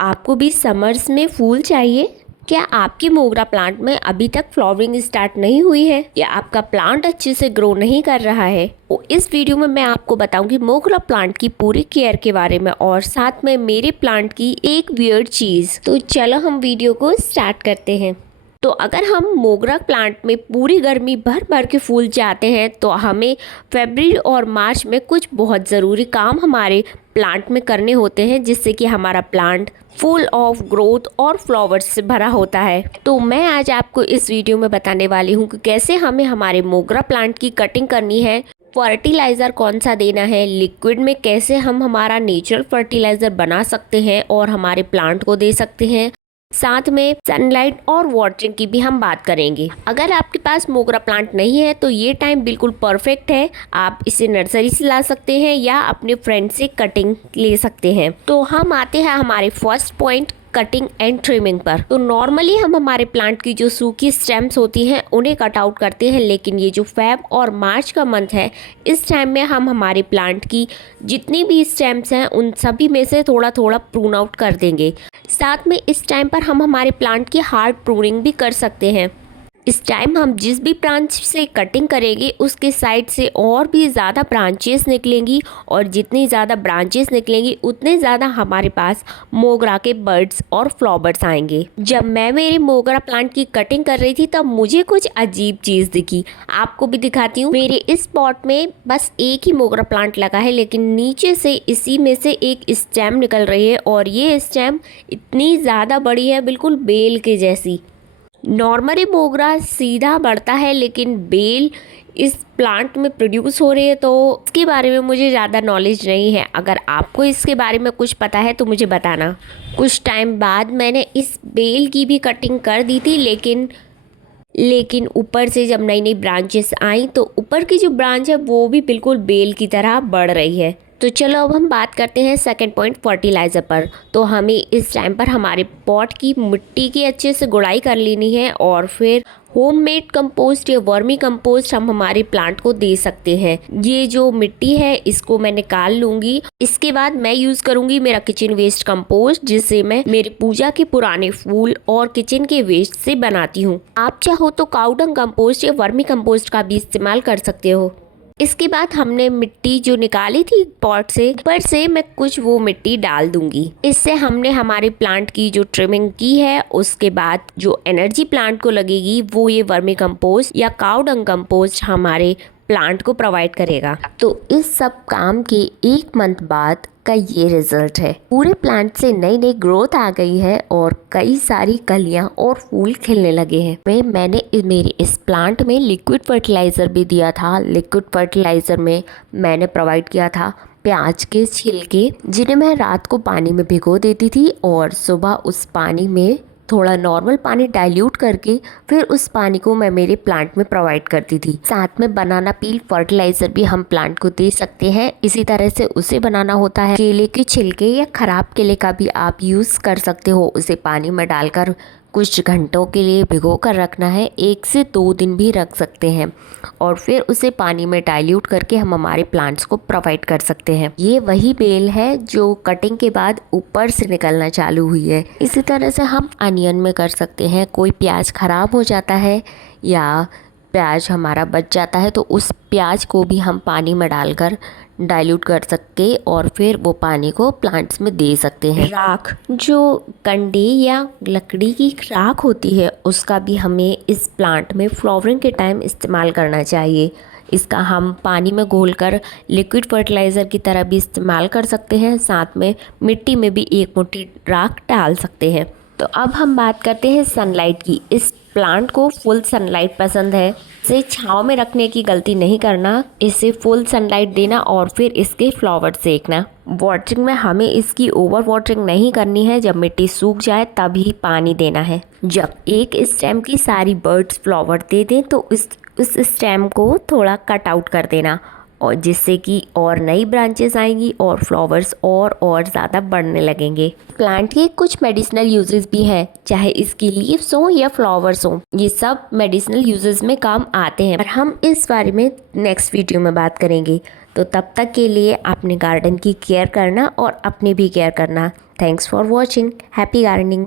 आपको भी समर्स में फूल चाहिए? क्या आपके मोगरा प्लांट में अभी तक फ्लावरिंग स्टार्ट नहीं हुई है या आपका प्लांट अच्छे से ग्रो नहीं कर रहा है? तो इस वीडियो में मैं आपको बताऊंगी मोगरा प्लांट की पूरी केयर के बारे में और साथ में मेरे प्लांट की एक वियर्ड चीज़। तो चलो हम वीडियो को स्टार्ट करते हैं। तो अगर हम मोगरा प्लांट में पूरी गर्मी भर भर के फूल चाहते हैं तो हमें फरवरी और मार्च में कुछ बहुत ज़रूरी काम हमारे प्लांट में करने होते हैं, जिससे कि हमारा प्लांट फुल ऑफ ग्रोथ और फ्लावर्स से भरा होता है। तो मैं आज आपको इस वीडियो में बताने वाली हूँ कि कैसे हमें हमारे मोगरा प्लांट की कटिंग करनी है, फर्टिलाइज़र कौन सा देना है, लिक्विड में कैसे हम हमारा नेचुरल फर्टिलाइज़र बना सकते हैं और हमारे प्लांट को दे सकते हैं। साथ में सनलाइट और वाटरिंग की भी हम बात करेंगे। अगर आपके पास मोगरा प्लांट नहीं है तो ये टाइम बिल्कुल परफेक्ट है। आप इसे नर्सरी से ला सकते हैं या अपने फ्रेंड से कटिंग ले सकते हैं। तो हम आते हैं हमारे first point, cutting and trimming पर। तो नॉर्मली हम हमारे प्लांट की जो सूखी स्टेम्स होती हैं उन्हें कट आउट करते हैं, लेकिन ये जो फेब और मार्च का मंथ है इस टाइम में हम हमारे प्लांट की जितनी भी स्टेम्स हैं उन सभी में से थोड़ा थोड़ा प्रून आउट कर देंगे। साथ में इस टाइम पर हम हमारे प्लांट की हार्ड प्रूनिंग भी कर सकते हैं। इस टाइम हम जिस भी ब्रांच से कटिंग करेंगे उसके साइड से और भी ज़्यादा ब्रांचेस निकलेंगी और जितनी ज़्यादा ब्रांचेस निकलेंगी उतने ज़्यादा हमारे पास मोगरा के बर्ड्स और फ्लावर्स आएंगे। जब मैं मेरे मोगरा प्लांट की कटिंग कर रही थी तब मुझे कुछ अजीब चीज़ दिखी, आपको भी दिखाती हूँ। मेरे इस पॉट में बस एक ही मोगरा प्लांट लगा है, लेकिन नीचे से इसी में से एक स्टेम निकल रही है और ये स्टेम इतनी ज़्यादा बड़ी है, बिल्कुल बेल के जैसी। नॉर्मली मोगरा सीधा बढ़ता है लेकिन बेल इस प्लांट में प्रोड्यूस हो रही है, तो इसके बारे में मुझे ज़्यादा नॉलेज नहीं है। अगर आपको इसके बारे में कुछ पता है तो मुझे बताना। कुछ टाइम बाद मैंने इस बेल की भी कटिंग कर दी थी, लेकिन ऊपर से जब नई नई ब्रांचेस आई तो ऊपर की जो ब्रांच है वो भी बिल्कुल बेल की तरह बढ़ रही है। तो चलो अब हम बात करते हैं सेकंड पॉइंट, फर्टिलाइज़र पर। तो हमें इस टाइम पर हमारे पॉट की मिट्टी की अच्छे से गुड़ाई कर लेनी है और फिर होममेड कंपोस्ट या वर्मी कंपोस्ट हम हमारे प्लांट को दे सकते हैं। ये जो मिट्टी है इसको मैं निकाल लूँगी। इसके बाद मैं यूज़ करूँगी मेरा किचन वेस्ट कंपोस्ट, जिसे मैं मेरी पूजा के पुराने फूल और किचन के वेस्ट से बनाती हूँ। आप चाहो तो काऊ डंग कंपोस्ट या वर्मी कंपोस्ट का भी इस्तेमाल कर सकते हो। इसके बाद हमने मिट्टी जो निकाली थी पॉट से, ऊपर से मैं कुछ वो मिट्टी डाल दूंगी। इससे हमने हमारे प्लांट की जो ट्रिमिंग की है उसके बाद जो एनर्जी प्लांट को लगेगी वो ये वर्मी कंपोस्ट या काऊ डंग कंपोस्ट हमारे प्लांट को प्रोवाइड करेगा। तो इस सब काम के एक मंथ बाद का ये रिजल्ट है। पूरे प्लांट से नई नई ग्रोथ आ गई है और कई सारी कलियां और फूल खिलने लगे हैं। मैंने मेरे इस प्लांट में लिक्विड फर्टिलाइज़र भी दिया था। लिक्विड फर्टिलाइज़र में मैंने प्रोवाइड किया था प्याज के छिलके, जिन्हें मैं रात को पानी में भिगो देती थी और सुबह उस पानी में थोड़ा नॉर्मल पानी डाइल्यूट करके फिर उस पानी को मैं मेरे प्लांट में प्रोवाइड करती थी। साथ में बनाना पील फर्टिलाइज़र भी हम प्लांट को दे सकते हैं। इसी तरह से उसे बनाना होता है। केले के छिलके या ख़राब केले का भी आप यूज़ कर सकते हो। उसे पानी में डालकर कुछ घंटों के लिए भिगो कर रखना है, 1 से 2 दिन भी रख सकते हैं और फिर उसे पानी में डाइल्यूट करके हम हमारे प्लांट्स को प्रोवाइड कर सकते हैं। ये वही बेल है जो कटिंग के बाद ऊपर से निकलना चालू हुई है। इसी तरह से हम अनियन में कर सकते हैं। कोई प्याज खराब हो जाता है या प्याज हमारा बच जाता है तो उस प्याज को भी हम पानी में डालकर डाइल्यूट कर सकते और फिर वो पानी को प्लांट्स में दे सकते हैं। राख, जो कंडे या लकड़ी की राख होती है उसका भी हमें इस प्लांट में फ्लावरिंग के टाइम इस्तेमाल करना चाहिए। इसका हम पानी में घोलकर लिक्विड फर्टिलाइज़र की तरह भी इस्तेमाल कर सकते हैं। साथ में मिट्टी में भी एक मुट्ठी राख डाल सकते हैं। तो अब हम बात करते हैं सनलाइट की। इस प्लांट को फुल सनलाइट पसंद है। इसे छांव में रखने की गलती नहीं करना, इसे फुल सनलाइट देना और फिर इसके फ्लावर सेकना। वाटरिंग में हमें इसकी ओवर वाटरिंग नहीं करनी है। जब मिट्टी सूख जाए तभी पानी देना है। जब एक स्टेम की सारी बर्ड्स फ्लावर दे दें तो उस स्टेम को थोड़ा कट आउट कर देना और जिससे कि और नई ब्रांचेस आएंगी और फ्लावर्स और ज़्यादा बढ़ने लगेंगे। प्लांट के कुछ मेडिसिनल यूजेस भी हैं, चाहे इसकी लीव्स हो या फ्लावर्स हो, ये सब मेडिसिनल यूजेस में काम आते हैं और हम इस बारे में नेक्स्ट वीडियो में बात करेंगे। तो तब तक के लिए अपने गार्डन की केयर करना और अपनी भी केयर करना। Thanks for watching. Happy gardening.